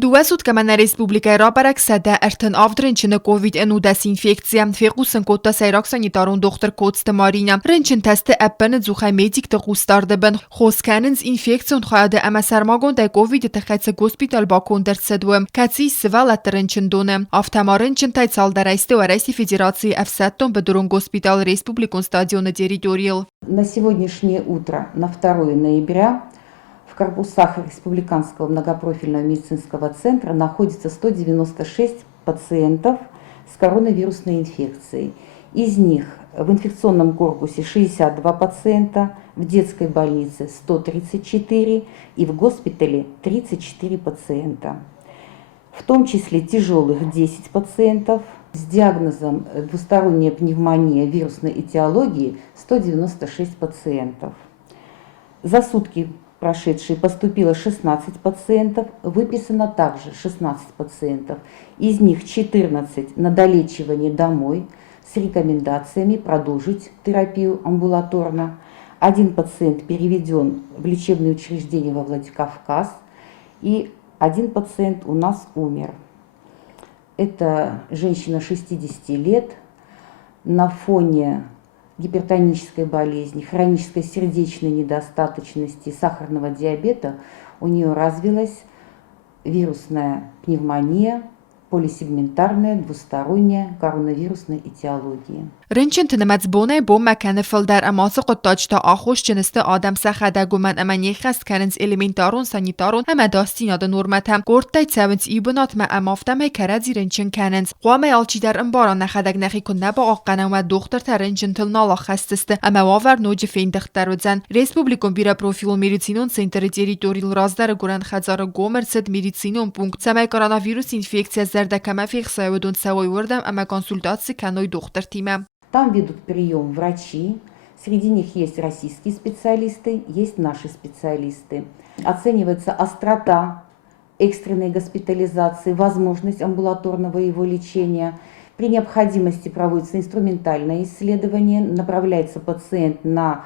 Duasut kamana Республикæйы бараксада артын авдрынчыны COVID-19 инфекция фекусын котта сайрак санитарун доктор Котсты Марина. Рынчын тесті әппіні дзуха медикті қустарды бін. Хоз кәнынц инфекцион қаяды әмә сармагон дай COVID тәқәтсі госпитал бакон дәртсәдуы. Кәтсі сывал әтті рынчын доны. Автама рынчын тайцал дарайсты варайси федерации әфсәттон бідурун госпитал республикон стадионы территориал. На сегодняшнее утро, на 2 ноября, в корпусах Республиканского многопрофильного медицинского центра находится 196 пациентов с коронавирусной инфекцией. Из них в инфекционном корпусе 62 пациента, в детской больнице 134 и в госпитале 34 пациента. В том числе тяжелых 10 пациентов, с диагнозом двусторонняя пневмония вирусной этиологии 196 пациентов. За сутки прошедшие поступило 16 пациентов, выписано также 16 пациентов. Из них 14 на долечивание домой с рекомендациями продолжить терапию амбулаторно. 1 пациент переведен в лечебное учреждение во Владикавказ и 1 пациент у нас умер. Это женщина 60 лет на фоне гипертонической болезни, хронической сердечной недостаточности, сахарного диабета. У нее развилась вирусная пневмония, полисегментарная двусторонняя коронавирусной этиологии. رنچنت نمەц بۆنەی بۆ مەکەنە فڵدەر ئەماسە قوتاچتا ئاخۆش جنستە ئادەم سەخەدە گومەن ئەمە نێ'خхæست کەنынц ئێلیمنتارۆن سانیتارۆن ئەمە داستینادە نورمەتە گۆرتەی چەونc ئیبناتمە ئەمافتەمەی کەرەزی رنچن کەنынc hъuamæ alчi در ئەمبارە نەخەدەک نەخی کونە بە ئاقەنەوە دۆختەرتە رنچنتل ناڵا خەستستە ئەمە واڤەر نۆجی فێندەختەرۆدزەن رێسپوبلیکۆن بیرە پروفیل مێدیسینۆن سنتەرە تێریتۆریل رازدەرە گورەن خەزارە گۆمەرسد مێدیسینۆن پونکت سەمەی کوронавирус инфекция зәрдەкەмە фێخسەوەدۆن سەوەی وردەم ئەمە консультации кәнۆی доктор тимە. Там ведут прием врачи, среди них есть российские специалисты, есть наши специалисты. Оценивается острота экстренной госпитализации, возможность амбулаторного его лечения. При необходимости проводится инструментальное исследование, направляется пациент на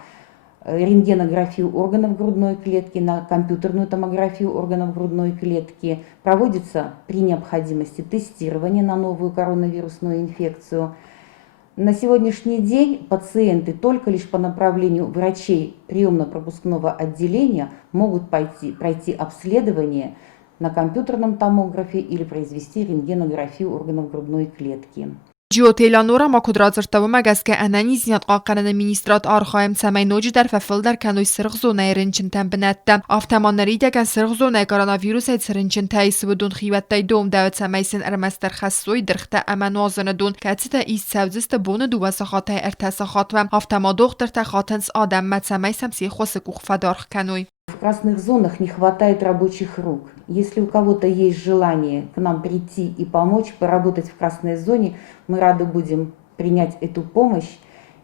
рентгенографию органов грудной клетки, на компьютерную томографию органов грудной клетки. Проводится при необходимости тестирование на новую коронавирусную инфекцию. На сегодняшний день пациенты только лишь по направлению врачей приемно-пропускного отделения могут пройти обследование на компьютерном томографе или произвести рентгенографию органов грудной клетки. جیوتیلانورا ما کدراترتاو مگسکه انانی زیاد قاقنن مینیسترات آرخایم سمای نوجی در ففلدر کنوی سرغ زونه رنچن تنبنت آفتمان نریده که سرغ زونه کوронавирусæй سرنچن تایس و دون خیوت تای دوم داوت سمای سن ارمستر خصوی درخته اما نازن دون که تا ایست سوزست بون دو وسخاتای ارتساخات و آفتما دختر تخاتنس آدم مت سمای سمسی خوص کوخ فدارخ کنوی. В красных зонах не хватает рабочих рук. Если у кого-то есть желание к нам прийти и помочь, поработать в красной зоне, мы рады будем принять эту помощь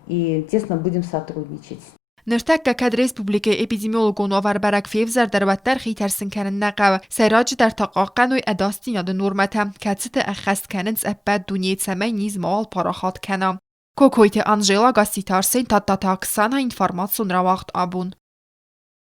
и тесно будем сотрудничать. نرتک که республикæйы эпидемиологон آور برک فیوزر در وتر خی ترسن کنن نقو سیراج در تقاقن و æدasdзинады نورمەتە کەچتە ئەخxhæست کەنынc ئەپبەت دونیێت سەمەی نیز ماڵ پاراخات کەنە. کوکویت آنژێلا گاسیتارسین تا تاکسانە اینفارماسیون راوخت آبون.